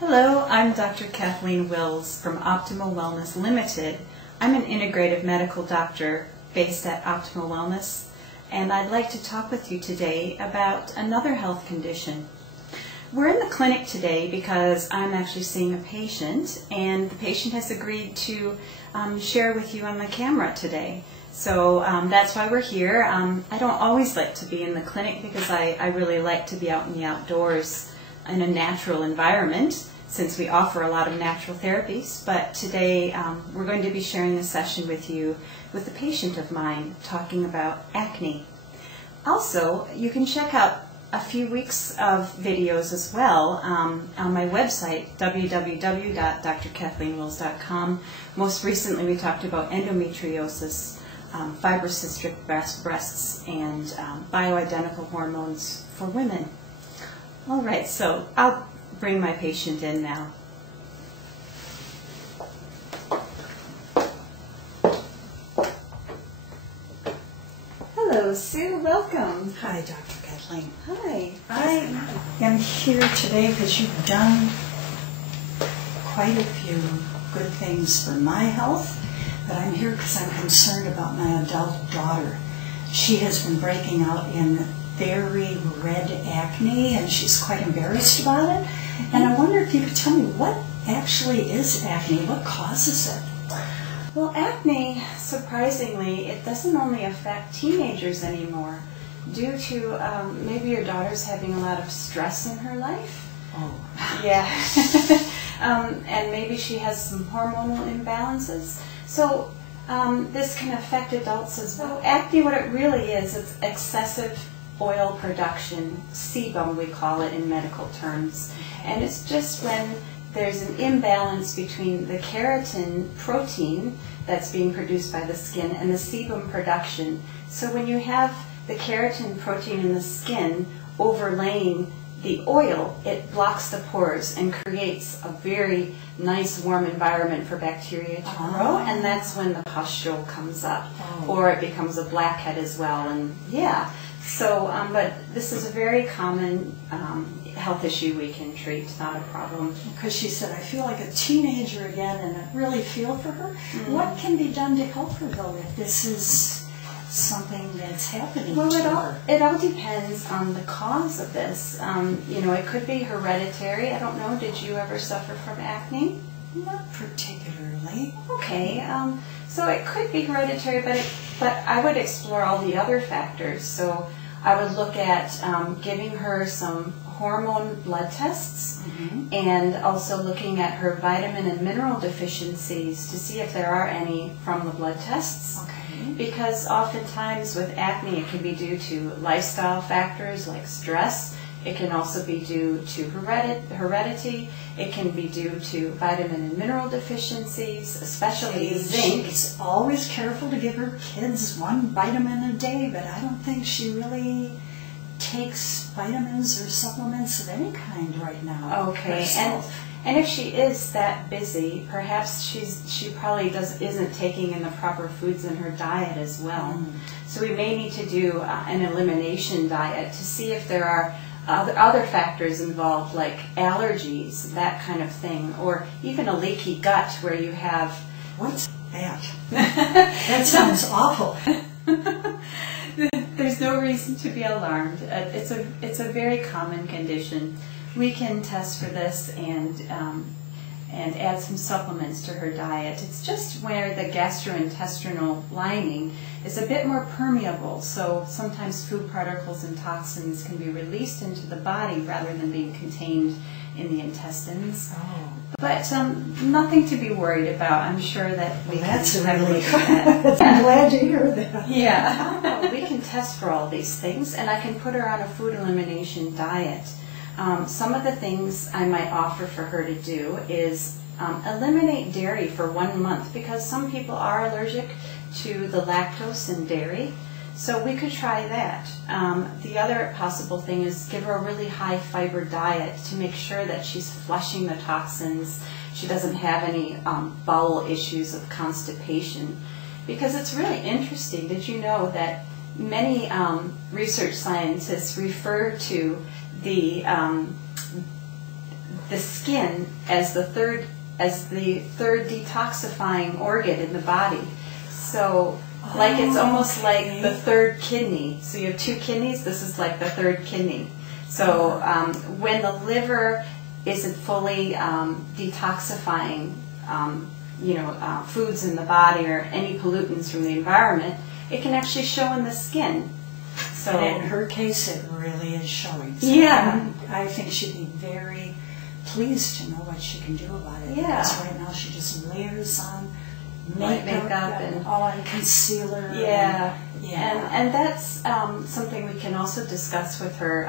Hello, I'm Dr. Kathleen Wills from Optimal Wellness Limited. I'm an integrative medical doctor based at Optimal Wellness, and I'd like to talk with you today about another health condition. We're in the clinic today because I'm actually seeing a patient, and the patient has agreed to share with you on the camera today. So that's why we're here. I don't always like to be in the clinic because I really like to be out in the outdoors in a natural environment, since we offer a lot of natural therapies. But today we're going to be sharing a session with you with a patient of mine talking about acne. Also, you can check out a few weeks of videos as well on my website, www.drkathleenwills.com. Most recently we talked about endometriosis, fibrocystic breasts, and bioidentical hormones for women. All right, so I'll bring my patient in now. Hello, Sue. Welcome. Hi, Dr. Kathleen. Hi. I am here today because you've done quite a few good things for my health, but I'm here because I'm concerned about my adult daughter. She has been breaking out in very red acne, and she's quite embarrassed about it. And I wonder if you could tell me what actually is acne, what causes it? Well, acne, surprisingly, it doesn't only affect teenagers anymore due to maybe your daughter's having a lot of stress in her life. Oh. Yeah. And maybe she has some hormonal imbalances. So this can affect adults as well. Acne, what it really is, it's excessive oil production, sebum we call it in medical terms. And it's just when there's an imbalance between the keratin protein that's being produced by the skin and the sebum production. So when you have the keratin protein in the skin overlaying the oil, it blocks the pores and creates a very nice warm environment for bacteria to grow, and that's when the pustule comes up, or it becomes a blackhead as well. And yeah, so but this is a very common health issue we can treat, not a problem. Because she said, I feel like a teenager again, and I really feel for her. What can be done to help her, though, if this is something that's happening to her? It all depends on the cause of this. You know, it could be hereditary. I don't know, did you ever suffer from acne? Not particularly. Okay, so it could be hereditary, but I would explore all the other factors. So I would look at giving her some hormone blood tests, and also looking at her vitamin and mineral deficiencies to see if there are any from the blood tests. Because oftentimes with acne it can be due to lifestyle factors like stress. It can also be due to heredity. It can be due to vitamin and mineral deficiencies, especially zinc. She's always careful to give her kids one vitamin a day, but I don't think she really takes vitamins or supplements of any kind right now. Okay, and if she is that busy, perhaps she probably isn't taking in the proper foods in her diet as well. So we may need to do an elimination diet to see if there are other factors involved, like allergies, that kind of thing, or even a leaky gut where you have... What's that? That sounds awful. There's no reason to be alarmed. It's a very common condition. We can test for this and add some supplements to her diet. It's just where the gastrointestinal lining is a bit more permeable, so sometimes food particles and toxins can be released into the body rather than being contained in the intestines. But nothing to be worried about. I'm sure that we can relief. that. I'm glad to hear that. Yeah, we can test for all these things, and I can put her on a food elimination diet. Some of the things I might offer for her to do is eliminate dairy for 1 month, because some people are allergic to the lactose in dairy. So we could try that. The other possible thing is give her a really high fiber diet to make sure that she's flushing the toxins. She doesn't have any bowel issues of constipation. Because it's really interesting. Did you know that many research scientists refer to the the skin as the third detoxifying organ in the body. So like it's almost like the third kidney. So you have two kidneys, this is like the third kidney. So when the liver isn't fully detoxifying foods in the body or any pollutants from the environment, it can actually show in the skin. So and in her case, it really is showing. So yeah. I think she'd be very pleased to know what she can do about it. Yeah. Because right now she just layers on makeup and all on concealer. Yeah. Yeah. And that's something we can also discuss with her.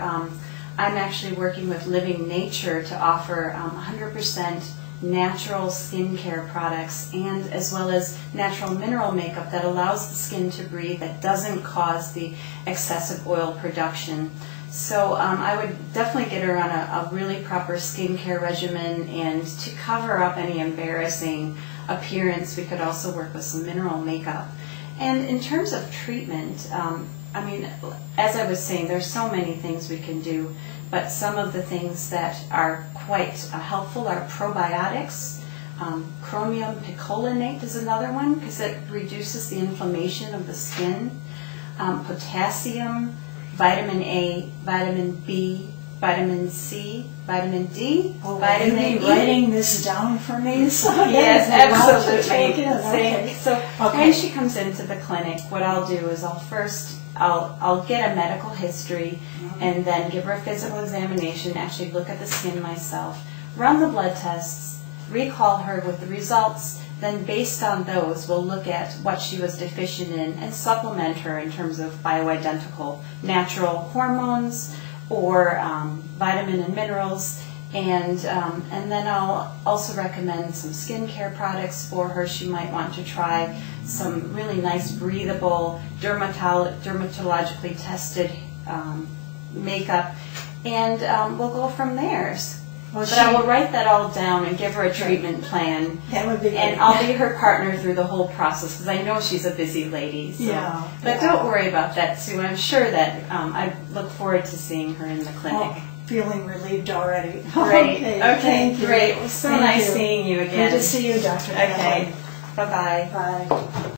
I'm actually working with Living Nature to offer 100% natural skincare products, and as well as natural mineral makeup that allows the skin to breathe, that doesn't cause the excessive oil production. So I would definitely get her on a really proper skincare regimen, and to cover up any embarrassing appearance, we could also work with some mineral makeup. And in terms of treatment, I mean, as I was saying, there's so many things we can do, but some of the things that are quite helpful are probiotics. Chromium picolinate is another one because it reduces the inflammation of the skin. Potassium, vitamin A, vitamin B, vitamin C, vitamin D, vitamin E. Will you be writing this down for me? So yes, absolutely. Okay. So when she comes into the clinic, what I'll do is I'll get a medical history and then give her a physical examination, actually look at the skin myself, run the blood tests, recall her with the results, then based on those we'll look at what she was deficient in and supplement her in terms of bioidentical natural hormones or vitamin and minerals, and then I'll also recommend some skincare products for her. She might want to try some really nice breathable dermatologically tested makeup, and we'll go from there. But I will write that all down and give her a treatment plan. That would be great. And I'll be her partner through the whole process because I know she's a busy lady. So. Yeah. But don't worry about that, Sue. I'm sure that I look forward to seeing her in the clinic. Oh, feeling relieved already. Great. Okay, great. Well, so nice seeing you again. Good to see you, Dr. Okay. Bye-bye. Bye.